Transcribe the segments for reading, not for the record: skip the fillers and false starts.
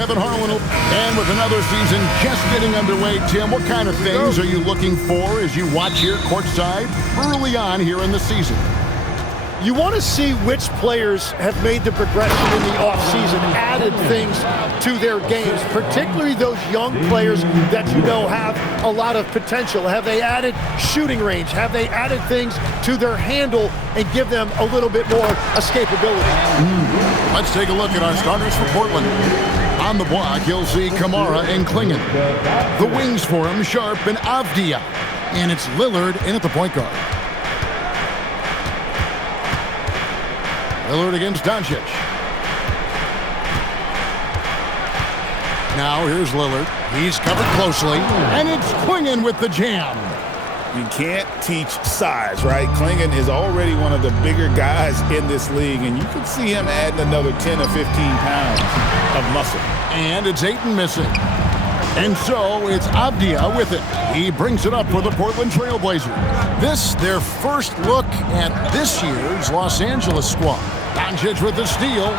Kevin Harlan, and with another season just getting underway, Tim, what kind of things are you looking for as you watch here courtside early on here in the season? You want to see which players have made the progression in the offseason, added things to their games, particularly those young players that you know have a lot of potential. Have they added shooting range? Have they added things to their handle and give them a little bit more escapability? Let's take a look at our starters for Portland. On the block, you'll see Kamara and Klingon. The wings for him, Sharp and Avdia. And it's Lillard in at the point guard. Lillard against Doncic. Now here's Lillard. He's covered closely. And it's Klingon with the jam. You can't teach size, right? Klingon is already one of the bigger guys in this league, and you can see him adding another 10 or 15 pounds of muscle. And it's Ayton missing. And so it's Avdia with it. He brings it up for the Portland Trail Blazers. This, their first look at this year's Los Angeles squad. Doncic with the steal.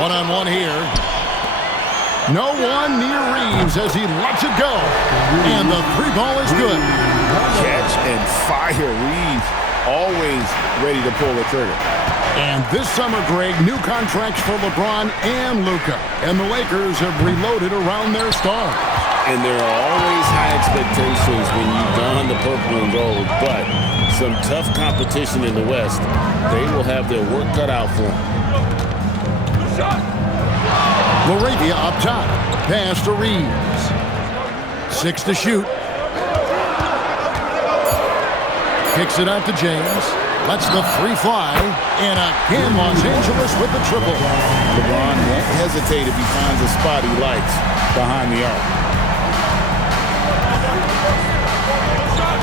One-on-one here. No one near Reeves as he lets it go. And the three ball is good. Catch and fire. Reeves always ready to pull the trigger. And this summer, Greg, new contracts for LeBron and Luka. And the Lakers have reloaded around their stars. And there are always high expectations when you don the purple and gold, but some tough competition in the West. They will have their work cut out for them. Laravia up top. Pass to Reeves. 6 to shoot. Kicks it out to James. Lets the three fly. And again, Los Angeles with the triple. LeBron won't hesitate if he finds a spot he likes behind the arc.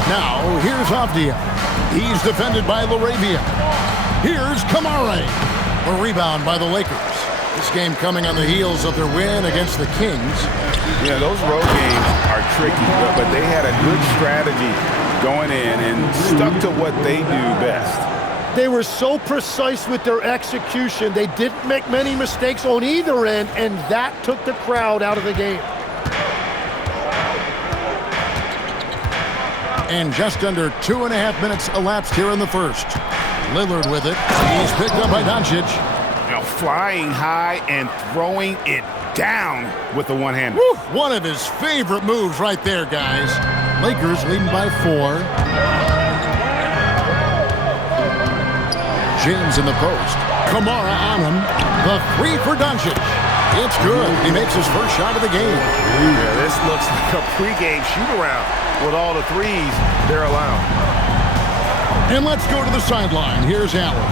Now, here's Avdia. He's defended by Laravia. Here's Kamara. A rebound by the Lakers. This game coming on the heels of their win against the Kings. Yeah, those road games are tricky, but they had a good strategy going in and stuck to what they do best. They were so precise with their execution. They didn't make many mistakes on either end, and that took the crowd out of the game. And just under 2.5 minutes elapsed here in the first. Lillard with it. He's picked up by Doncic. Now flying high and throwing it down with the one-hander. One of his favorite moves right there, guys. Lakers leading by 4. James in the post. Kamara on him. The three for Doncic. It's good. He makes his first shot of the game. Yeah, this looks like a pregame shoot-around with all the threes they're allowed. And let's go to the sideline. Here's Allen.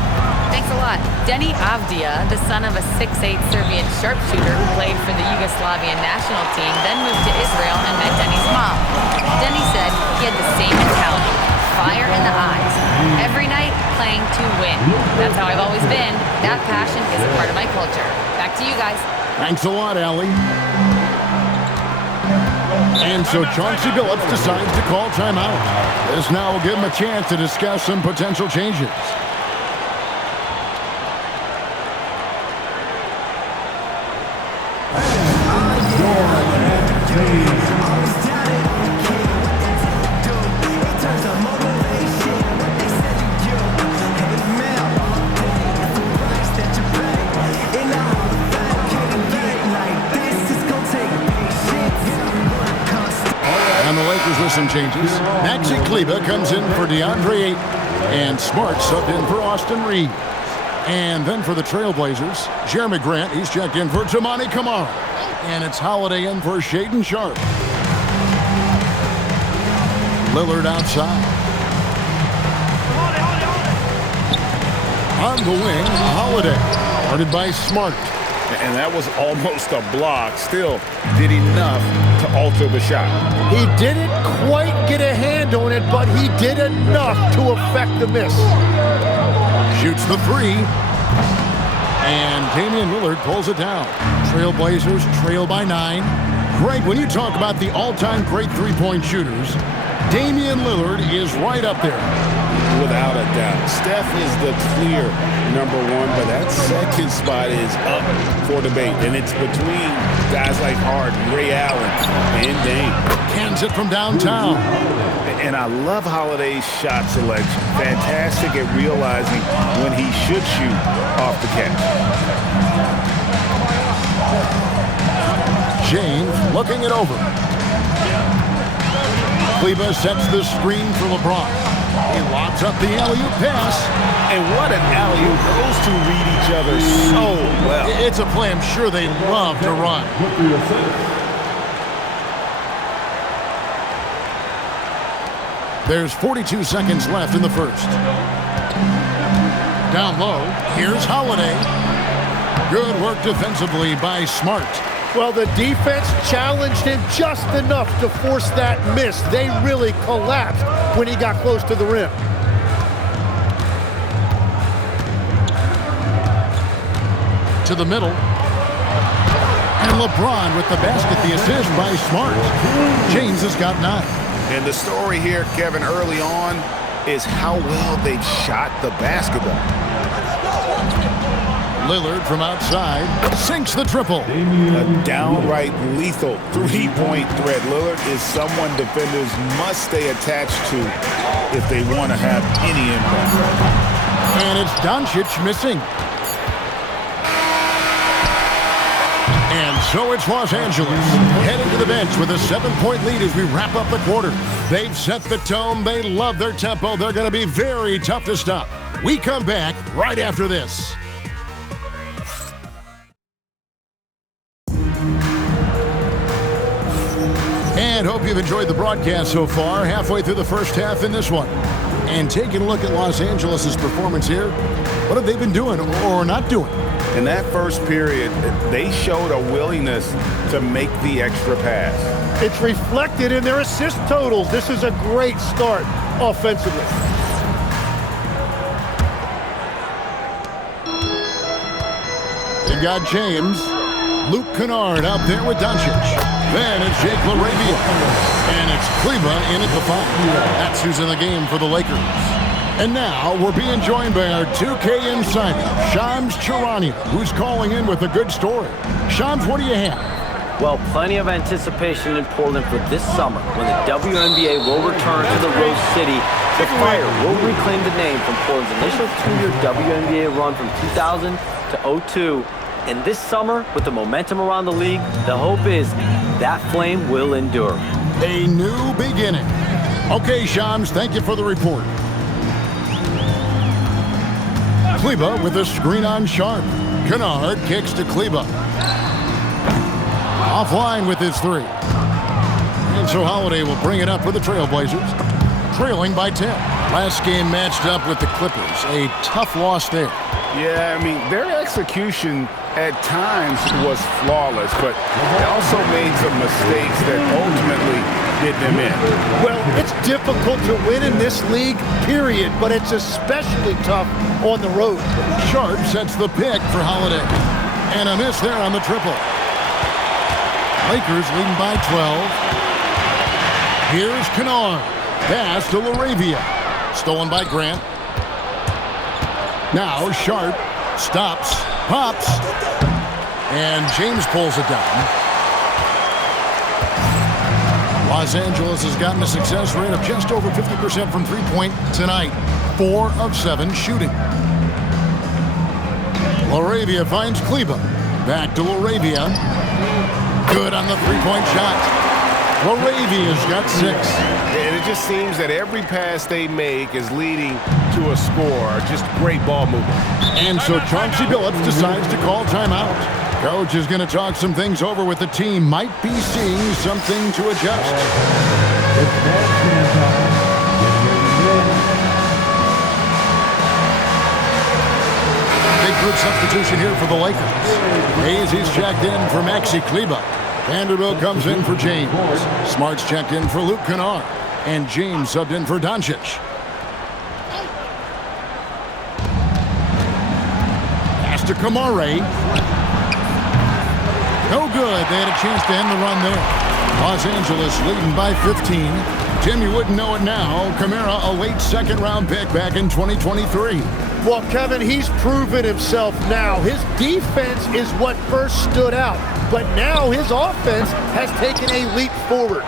Thanks a lot. Denny Avdia, the son of a 6'8" Serbian sharpshooter who played for the Yugoslavian national team, then moved to Israel and met Denny's mom. Denny said he had the same mentality, fire in the eyes. Every night, playing to win. That's how I've always been. That passion is a part of my culture. Back to you guys. Thanks a lot, Allie. And so Chauncey Billups decides to call timeout. This now will give him a chance to discuss some potential changes. Some changes. Maxi Kleber comes in for DeAndre Ayton, and Smart subbed in for Austin Reeves. And then for the Trailblazers, Jeremy Grant, he's checked in for Toumani Camara. And it's Holiday in for Shaedon Sharpe. Lillard outside. On the wing, Holiday, guarded by Smart. And that was almost a block. Still did enough to alter the shot. He didn't quite get a hand on it, but he did enough to affect the miss. Shoots the three. And Damian Lillard pulls it down. Trailblazers trail by 9. Greg, when you talk about the all-time great three-point shooters, Damian Lillard is right up there. without a doubt. Steph is the clear number one, but that second spot is up for debate. And it's between guys like Harden, Ray Allen, and Dame. Cans it from downtown. And I love Holiday's shot selection. Fantastic at realizing when he should shoot off the catch. James looking it over. Kleber sets the screen for LeBron. He lobs up the alley-oop pass. And what an alley-oop. Those two read each other so well. It's a play I'm sure they love to run. There's 42 seconds left in the first. Down low, here's Holiday. Good work defensively by Smart. Well, the defense challenged him just enough to force that miss. They really collapsed when he got close to the rim. To the middle. And LeBron with the basket, the assist by Smart. James has got 9. And the story here, Kevin, early on is how well they've shot the basketball. Lillard from outside sinks the triple. A downright lethal three-point threat. Lillard is someone defenders must stay attached to if they want to have any impact. And it's Doncic missing. And so it's Los Angeles heading to the bench with a 7-point lead as we wrap up the quarter. They've set the tone. They love their tempo. They're going to be very tough to stop. We come back right after this. And hope you've enjoyed the broadcast so far. Halfway through the first half in this one. And taking a look at Los Angeles' performance here. What have they been doing or not doing? In that first period, they showed a willingness to make the extra pass. It's reflected in their assist totals. This is a great start offensively. They've got James. Luke Kennard out there with Doncic. Then it's Jake LaRavia. And it's Kleber in at the 5. That's who's in the game for the Lakers. And now we're being joined by our 2K insider, Shams Charania, who's calling in with a good story. Shams, what do you have? Well, plenty of anticipation in Portland for this summer when the WNBA will return to the Rose City. The Fire will reclaim the name from Portland's initial 2-year WNBA run from 2000 to 02. And this summer, with the momentum around the league, the hope is that flame will endure. A new beginning. Okay, Shams, thank you for the report. Kleber with a screen on Sharp. Kennard kicks to Kleber. Offline with his 3. And so Holiday will bring it up for the Trailblazers, trailing by 10. Last game matched up with the Clippers. A tough loss there. Yeah, I mean, their execution at times was flawless, but they also made some mistakes that ultimately did them in. Well, it's difficult to win in this league, period, but it's especially tough on the road. Sharp sets the pick for Holiday. And a miss there on the triple. Lakers leading by 12. Here's Kennard. Pass to LaRavia. Stolen by Grant. Now Sharp stops, pops, and James pulls it down. Los Angeles has gotten a success rate of just over 50% from three-point tonight. 4 of 7 shooting. LaRavia finds Kleber. Back to LaRavia. Good on the three-point shot. LaRavia's got 6. And it just seems that every pass they make is leading to a score. Just great ball movement. And so Chauncey Billups decides to call timeout. Coach is going to talk some things over with the team. Might be seeing something to adjust. Big group substitution here for the Lakers. He's checked in for Maxi Kleber. Vanderbilt comes in for James. Smart's checked in for Luke Kennard. And James subbed in for Doncic. Pass to Kamare. No good. They had a chance to end the run there. Los Angeles leading by 15. Tim, you wouldn't know it now. Kamara, a late second-round pick back in 2023. Well, Kevin, he's proven himself now. His defense is what first stood out, but now his offense has taken a leap forward.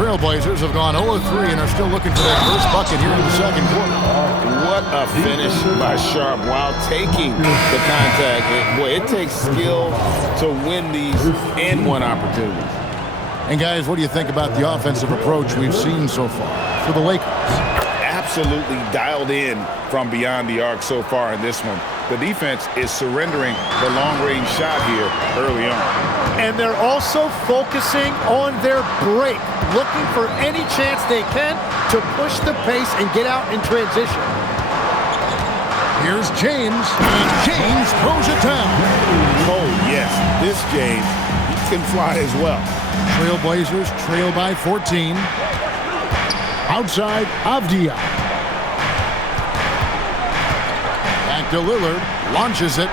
Trailblazers have gone 0-3 and are still looking for their first bucket here in the second quarter. What a finish by Sharp while taking the contact. Boy, it takes skill to win these and-one opportunities. And guys, what do you think about the offensive approach we've seen so far for the Lakers? Absolutely dialed in from beyond the arc so far in this one. The defense is surrendering the long-range shot here early on. And they're also focusing on their break, looking for any chance they can to push the pace and get out in transition. Here's James, and James throws it down. Oh, yes, this James, he can fly as well. Trailblazers trail by 14. Outside, Avdia. Back to Lillard, launches it.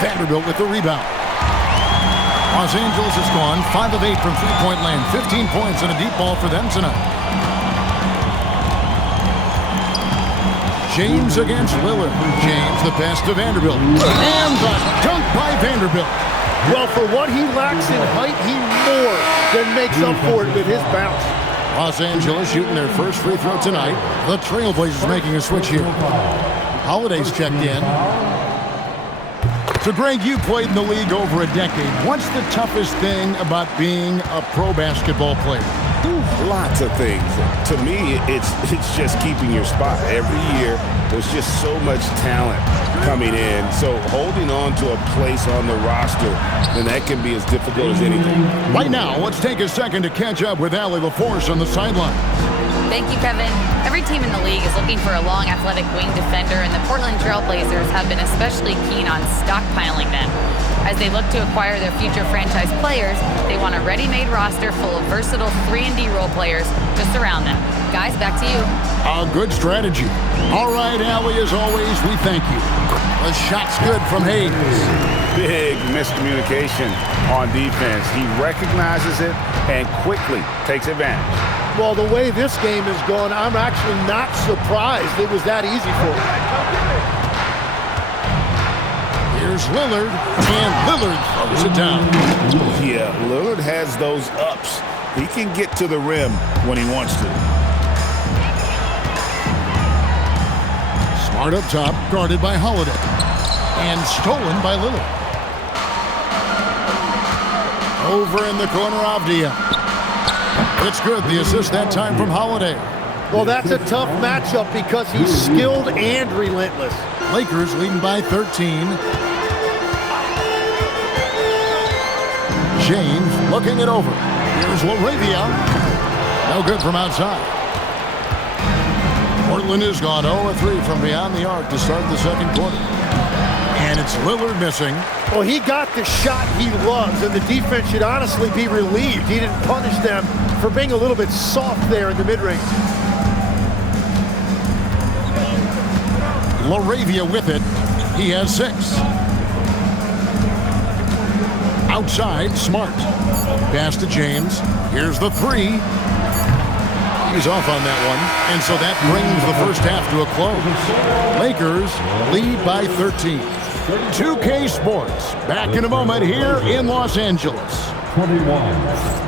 Vanderbilt with the rebound. Los Angeles has gone 5 of 8 from three-point land, 15 points and a deep ball for them tonight. James against Lillard. James the pass to Vanderbilt. And the dunk by Vanderbilt. Well, for what he lacks in height, he more than makes up for it with his bounce. Los Angeles shooting their first free throw tonight. The Trailblazers making a switch here. Holiday's checked in. So, Greg, you played in the league over a decade. What's the toughest thing about being a pro basketball player? Lots of things. To me, it's just keeping your spot. Every year, there's just so much talent coming in. So holding on to a place on the roster, then that can be as difficult as anything. Right now, let's take a second to catch up with Allie LaForce on the sideline. Thank you, Kevin. Every team in the league is looking for a long, athletic wing defender, and the Portland Trailblazers have been especially keen on stockpiling them. As they look to acquire their future franchise players, they want a ready-made roster full of versatile 3-and-D role players to surround them. Guys, back to you. A good strategy. All right, Allie, as always, we thank you. The shot's good from Hayes. Big miscommunication on defense. He recognizes it and quickly takes advantage. Well, the way this game has gone, I'm actually not surprised it was that easy for him. Here's Lillard, and Lillard throws it down. Yeah, Lillard has those ups. He can get to the rim when he wants to. Smart up top, guarded by Holiday. And stolen by Lillard. Over in the corner, Avdia. It's good, the assist that time from Holiday. Well, that's a tough matchup because he's skilled and relentless. Lakers leading by 13. James looking it over. Here's LaRavia. No good from outside. Portland has gone 0-3 from beyond the arc to start the second quarter. And it's Lillard missing. Well, he got the shot he loves, and the defense should honestly be relieved. He didn't punish them for being a little bit soft there in the mid-range. LaRavia with it. He has 6. Outside, Smart. Pass to James. Here's the 3. He's off on that one. And so that brings the first half to a close. Lakers lead by 13. 2K Sports. Back in a moment here in Los Angeles. 21.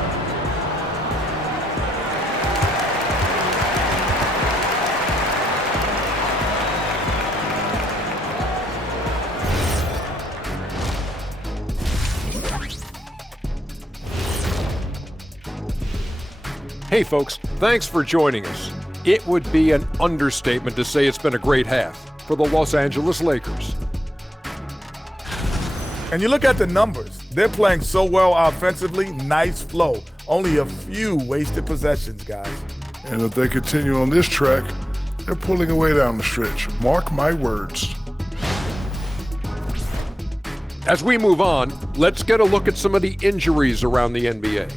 Hey folks, thanks for joining us. It would be an understatement to say it's been a great half for the Los Angeles Lakers. And you look at the numbers, they're playing so well offensively, nice flow. Only a few wasted possessions, guys. And if they continue on this track, they're pulling away down the stretch. Mark my words. As we move on, let's get a look at some of the injuries around the NBA.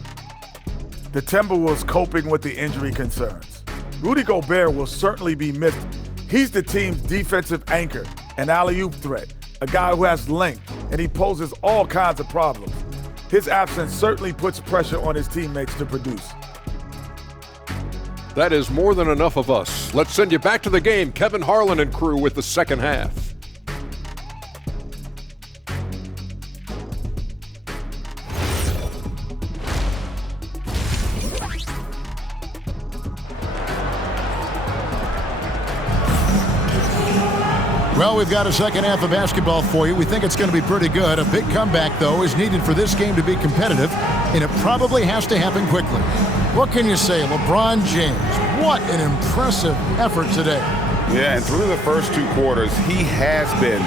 The Timberwolves coping with the injury concerns. Rudy Gobert will certainly be missed. He's the team's defensive anchor, an alley-oop threat, a guy who has length, and he poses all kinds of problems. His absence certainly puts pressure on his teammates to produce. That is more than enough of us. Let's send you back to the game. Kevin Harlan and crew with the second half. Well, we've got a second half of basketball for you. We think it's going to be pretty good. A big comeback, though, is needed for this game to be competitive, and it probably has to happen quickly. What can you say? LeBron James, what an impressive effort today. Yeah, and through the first 2 quarters, he has been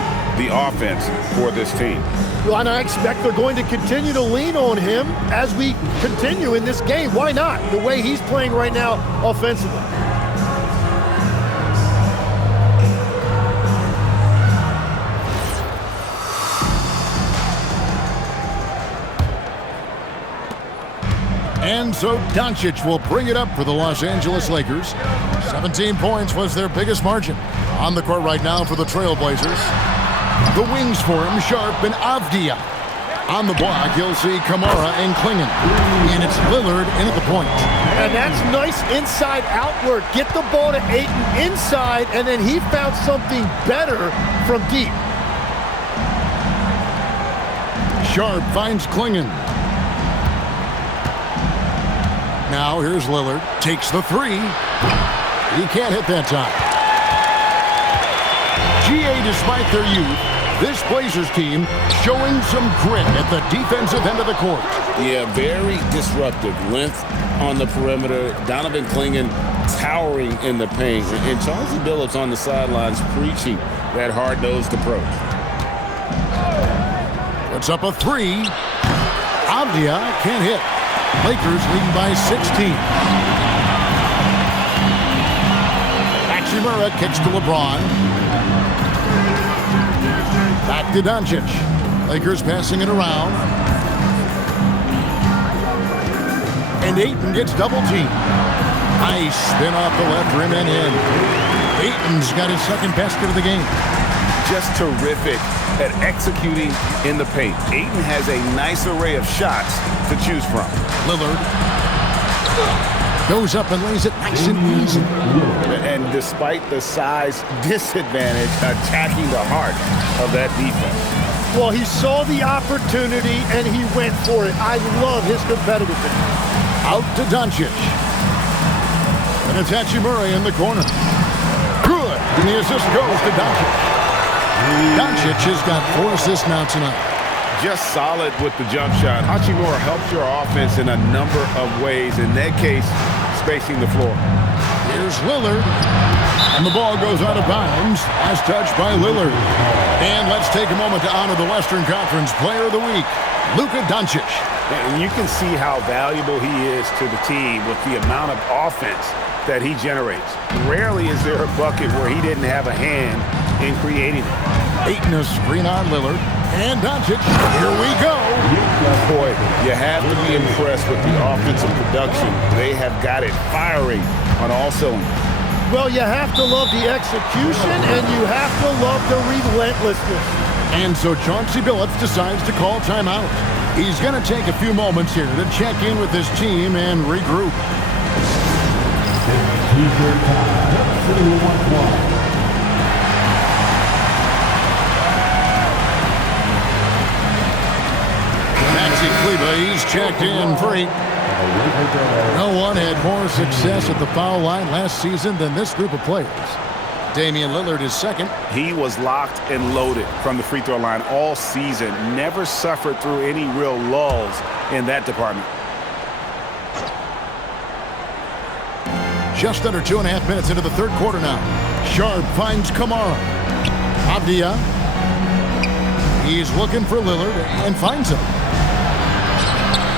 the offense for this team. Well, and I expect they're going to continue to lean on him as we continue in this game. Why not? The way he's playing right now offensively. And so Doncic will bring it up for the Los Angeles Lakers. 17 points was their biggest margin. On the court right now for the Trailblazers. The wings for him, Sharp and Avdia. On the block, you'll see Kamara and Klingon. And it's Lillard in at the point. And that's nice inside-out work. Get the ball to Ayton inside, and then he found something better from deep. Sharp finds Klingon. Now here's Lillard. Takes the 3. He can't hit that time. GA, despite their youth, this Blazers team showing some grit at the defensive end of the court. Yeah, very disruptive. Length on the perimeter. Donovan Klingon towering in the paint. And Chauncey Billups on the sidelines preaching that hard-nosed approach. Puts up a 3. Avdia can't hit. Lakers leading by 16. Hachimura kicks to LeBron. Back to Doncic. Lakers passing it around. And Ayton gets double teamed. Nice spin off the left rim and in. Ayton's got his second basket of the game. Just terrific at executing in the paint. Ayton has a nice array of shots to choose from. Lillard goes up and lays it nice and easy. And despite the size disadvantage, attacking the heart of that defense. Well, he saw the opportunity and he went for it. I love his competitiveness. Out to Doncic. And it's Hachimura in the corner. Good. And the assist goes to Doncic. Doncic has got 4 assists now tonight. Just solid with the jump shot. Hachimura helps your offense in a number of ways. In that case, spacing the floor. Here's Lillard. And the ball goes out of bounds as touched by Lillard. And let's take a moment to honor the Western Conference Player of the Week, Luka Doncic. And you can see how valuable he is to the team with the amount of offense that he generates. Rarely is there a bucket where he didn't have a hand in creating it. Ayton a screen on Lillard. And Doncic, here we go. Boy, you have to be impressed with the offensive production. They have got it firing on all cylinders. Well, you have to love the execution, and you have to love the relentlessness. And so Chauncey Billups decides to call timeout. He's going to take a few moments here to check in with his team and regroup. He's checked in for 8. No one had more success at the foul line last season than this group of players. Damian Lillard is second. He was locked and loaded from the free throw line all season. Never suffered through any real lulls in that department. Just under 2.5 minutes into the third quarter now. Sharp finds Kamara. Avdia. He's looking for Lillard and finds him.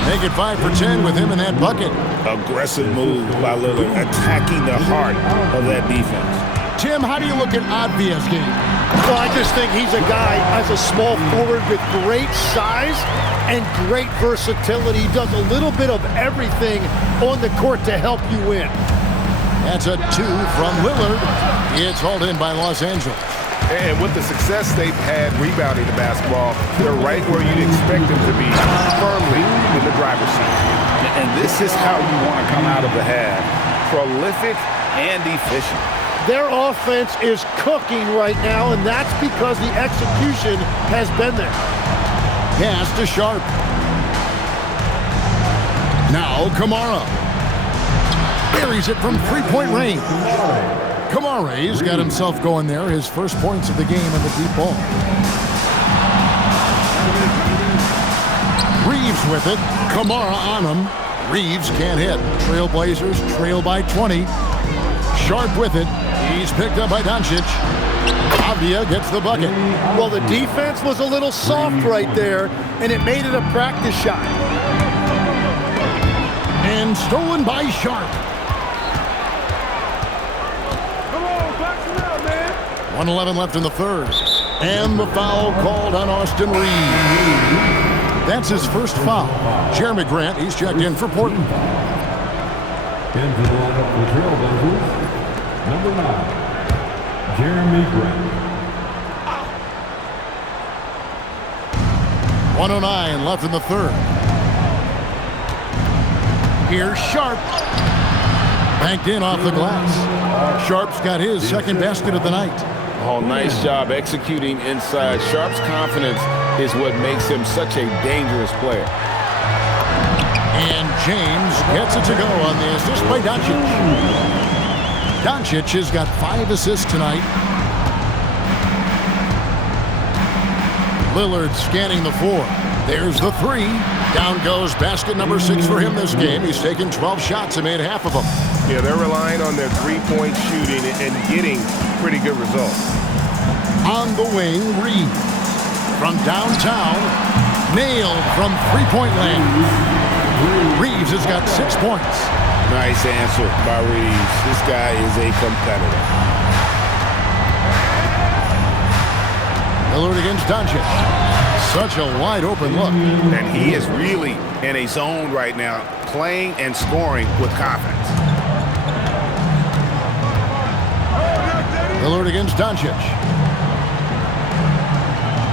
Make it 5 for 10 with him in that bucket. Aggressive move by Lillard, attacking the heart of that defense. Tim, how do you look at Avdia's game? Well, I just think he's a guy as a small forward with great size and great versatility. He does a little bit of everything on the court to help you win. That's a 2 from Lillard. It's hauled in by Los Angeles. And with the success they've had rebounding the basketball, they're right where you'd expect them to be, firmly in the driver's seat. And this is how you want to come out of the half. Prolific and efficient. Their offense is cooking right now, and that's because the execution has been there. Pass to Sharp. Now Kamara. Buries it from three-point range. Kamara's got himself going there, his first points of the game in the deep ball. Reeves with it. Kamara on him. Reeves can't hit. Trailblazers trail by 20. Sharp with it. He's picked up by Doncic. Avdia gets the bucket. Well, the defense was a little soft right there, and it made it a practice shot. And stolen by Sharp. 1:11 left in the third. And the foul called on Austin Reeves. That's his first foul. Jeremy Grant, he's checked in for Portland. Into the lineup for Trailblazers, number 9, Jeremy Grant. 1:09 left in the third. Here's Sharp. Banked in off the glass. Sharp's got his second basket of the night. Oh, nice job executing inside. Sharp's confidence is what makes him such a dangerous player. And James gets it to go on the assist by Doncic. Doncic has got 5 assists tonight. Lillard scanning the floor. There's the three. Down goes basket number 6 for him this game. He's taken 12 shots and made half of them. Yeah, they're relying on their three-point shooting and getting pretty good results. On the wing, Reeves. From downtown, nailed from three-point land. Reeves has got 6 points. Nice answer by Reeves. This guy is a competitor. Lillard against Doncic. Such a wide-open look. And he is really in a zone right now, playing and scoring with confidence. Lillard against Doncic.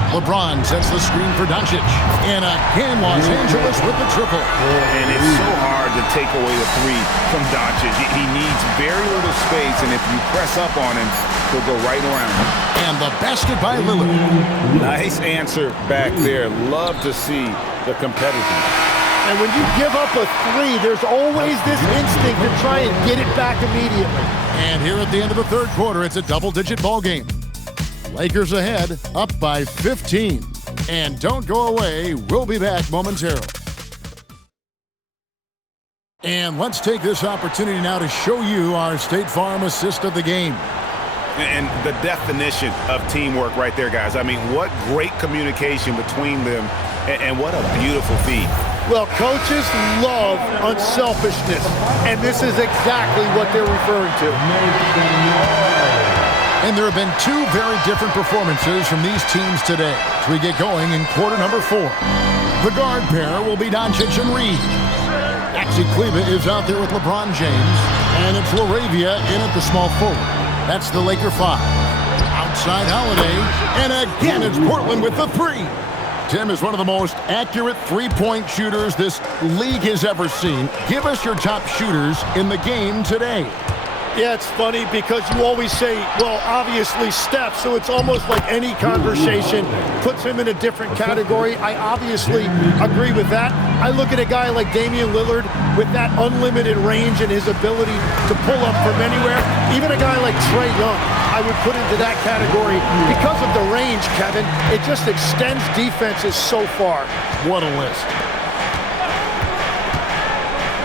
LeBron sets the screen for Doncic. And again, Los Angeles with the triple. And it's so hard to take away the three from Doncic. He needs very little space, and if you press up on him, he'll go right around him. And the basket by Lillard. Nice answer back there. Love to see the competitiveness. And when you give up a three, there's always this instinct to try and get it back immediately. And here at the end of the third quarter, it's a double-digit ball game. Lakers ahead, up by 15. And don't go away. We'll be back momentarily. And let's take this opportunity now to show you our State Farm assist of the game. And the definition of teamwork right there, guys. I mean, what great communication between them, and what a beautiful feed. Well, coaches love unselfishness, and this is exactly what they're referring to. And there have been 2 very different performances from these teams today as we get going in quarter number 4. The guard pair will be Doncic and Reeves. Maxi Kleber is out there with LeBron James, and it's LaRavia in at the small forward. That's the Laker 5. Outside Holiday, and again it's Portland with the 3. Tim is one of the most accurate three-point shooters this league has ever seen. Give us your top shooters in the game today. Yeah, it's funny because you always say, well, obviously Steph, so it's almost like any conversation puts him in a different category. I obviously agree with that. I look at a guy like Damian Lillard with that unlimited range and his ability to pull up from anywhere. Even a guy like Trae Young, I would put into that category because of the range, Kevin. It just extends defenses so far. What a list.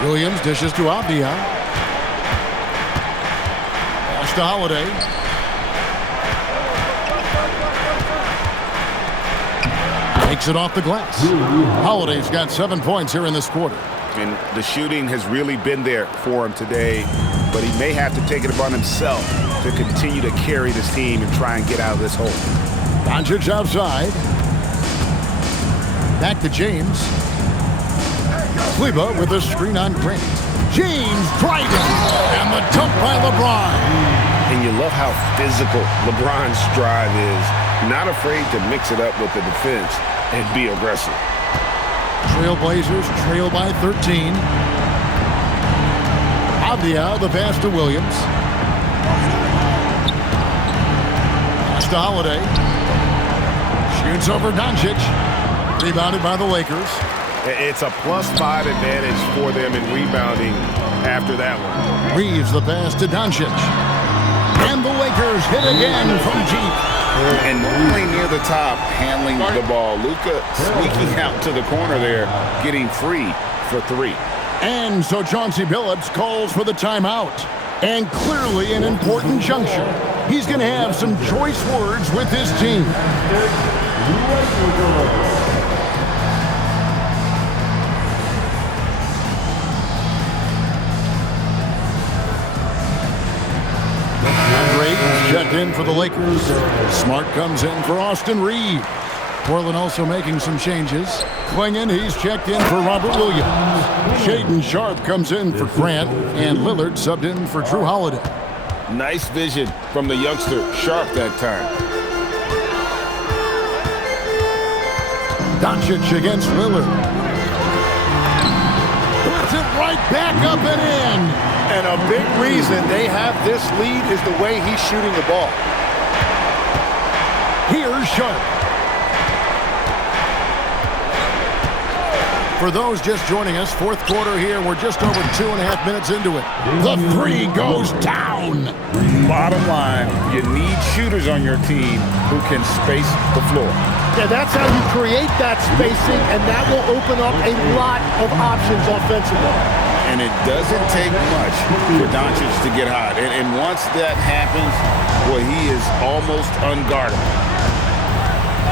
Williams dishes to Avdia. To Holiday. Takes it off the glass. Holiday's got 7 points here in this quarter. And the shooting has really been there for him today, but he may have to take it upon himself to continue to carry this team and try and get out of this hole. Doncic outside. Back to James. Kleber with a screen on Grant. James driving, and the dunk by LeBron. And you love how physical LeBron's drive is. Not afraid to mix it up with the defense and be aggressive. Trailblazers trail by 13. Avdia, the pass to Williams. Pass to Holiday. Shoots over Doncic. Rebounded by the Lakers. It's a +5 advantage for them in rebounding after that one. Reeves the pass to Doncic. And the Lakers hit again from deep. And normally near the top, handling the ball. Luka sneaking out to the corner there, getting free for 3. And so Chauncey Billups calls for the timeout. And clearly an important juncture. He's going to have some choice words with his team. Checked in for the Lakers. Smart comes in for Austin Reeves. Portland also making some changes. Klingon, he's checked in for Robert Williams. Shaedon Sharpe comes in for Grant. And Lillard subbed in for Drew Holiday. Nice vision from the youngster Sharpe that time. Doncic against Lillard. Puts it right back up and in. And a big reason they have this lead is the way he's shooting the ball. Here's Sharpe. For those just joining us, fourth quarter here. We're just over 2.5 minutes into it. The three goes down. Bottom line, you need shooters on your team who can space the floor. Yeah, that's how you create that spacing, and that will open up a lot of options offensively. And it doesn't take much for Doncic to get hot. And once that happens, boy, he is almost unguardable.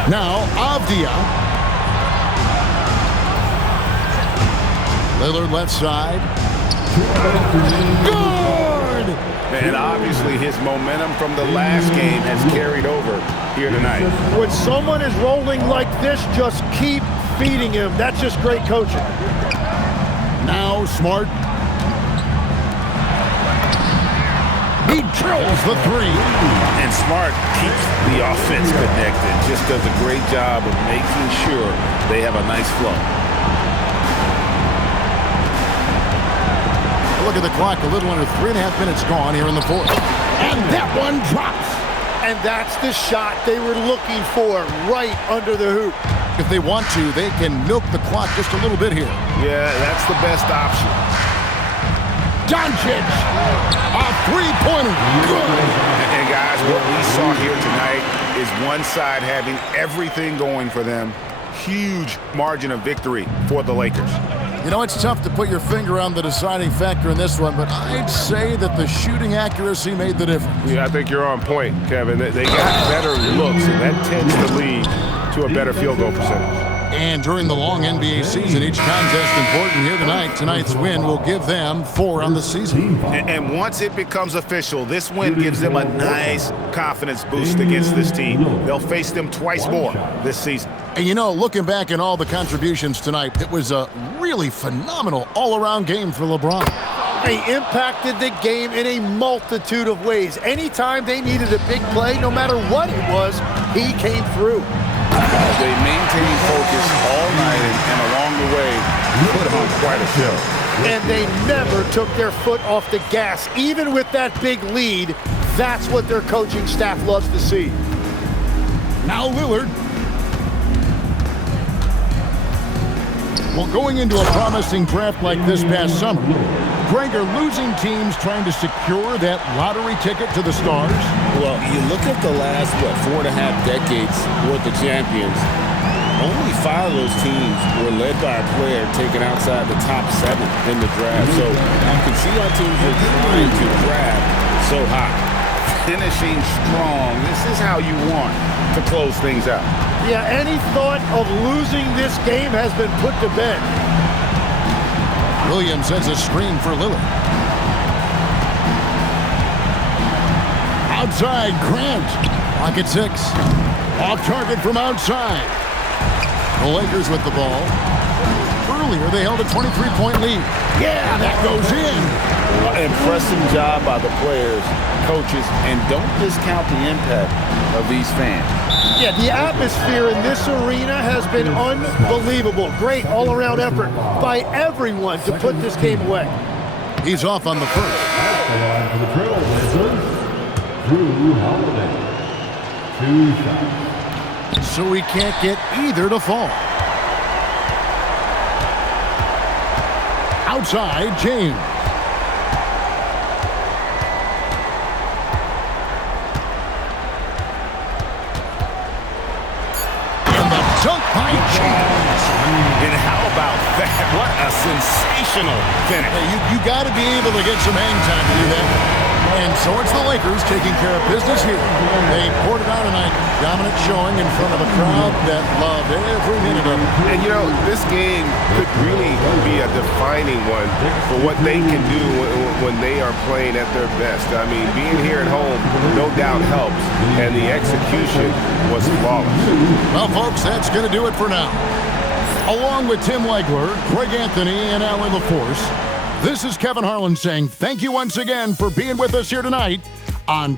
Now, Avdia. Lillard left side. Good! And obviously his momentum from the last game has carried over here tonight. When someone is rolling like this, just keep feeding him. That's just great coaching. Now Smart. He drills the three. And Smart keeps the offense connected. Just does a great job of making sure they have a nice flow. Look at the clock. A little under 3.5 minutes gone here in the fourth. And that one drops. And that's the shot they were looking for right under the hoop. If they want to, they can milk the clock just a little bit here. Yeah, that's the best option. Doncic, a three-pointer. Good. And guys, what we saw here tonight is one side having everything going for them. Huge margin of victory for the Lakers. You know, it's tough to put your finger on the deciding factor in this one, but I'd say that the shooting accuracy made the difference. Yeah, I think you're on point, Kevin. They got better looks, and that tends to lead to a better field goal percentage. And during the long NBA season, each contest important here tonight. Tonight's win will give them 4 on the season. And once it becomes official, this win gives them a nice confidence boost against this team. They'll face them twice more this season. And you know, looking back at all the contributions tonight, it was a really phenomenal all-around game for LeBron. He impacted the game in a multitude of ways. Anytime they needed a big play, no matter what it was, he came through. They maintained focus all night and along the way put on quite a show. And they never took their foot off the gas. Even with that big lead, that's what their coaching staff loves to see. Now Lillard. Well, going into a promising draft like this past summer, Greg, are losing teams trying to secure that lottery ticket to the stars? Well, you look at the last, 4.5 decades worth of champions, only 5 of those teams were led by a player taken outside the top 7 in the draft. So you can see why teams are trying to draft so high. Finishing strong, this is how you want to close things out. Yeah, any thought of losing this game has been put to bed. Williams sends a screen for Lillard. Outside, Grant. Clock at 6. Off target from outside. The Lakers with the ball. Earlier, they held a 23-point lead. Yeah, that goes in. Impressive job by the players, coaches, and don't discount the impact of these fans. Yeah, the atmosphere in this arena has been unbelievable. Great all-around effort by everyone to put this game away. He's off on the first. For the Trailblazers, Drew Holiday. 2 shots. So he can't get either to fall. Outside, James. And the dunk by James. And how about that? What a sensational finish. Hey, you got to be able to get some hang time to do that. And so it's the Lakers taking care of business here. They poured it out tonight. Dominant showing in front of a crowd that loved every minute of it. And you know, this game could really be a defining one for what they can do when they are playing at their best. I mean, being here at home no doubt helps, and the execution was flawless. Well, folks, that's going to do it for now. Along with Tim Legler, Greg Anthony, and Alan LaForce, this is Kevin Harlan saying thank you once again for being with us here tonight on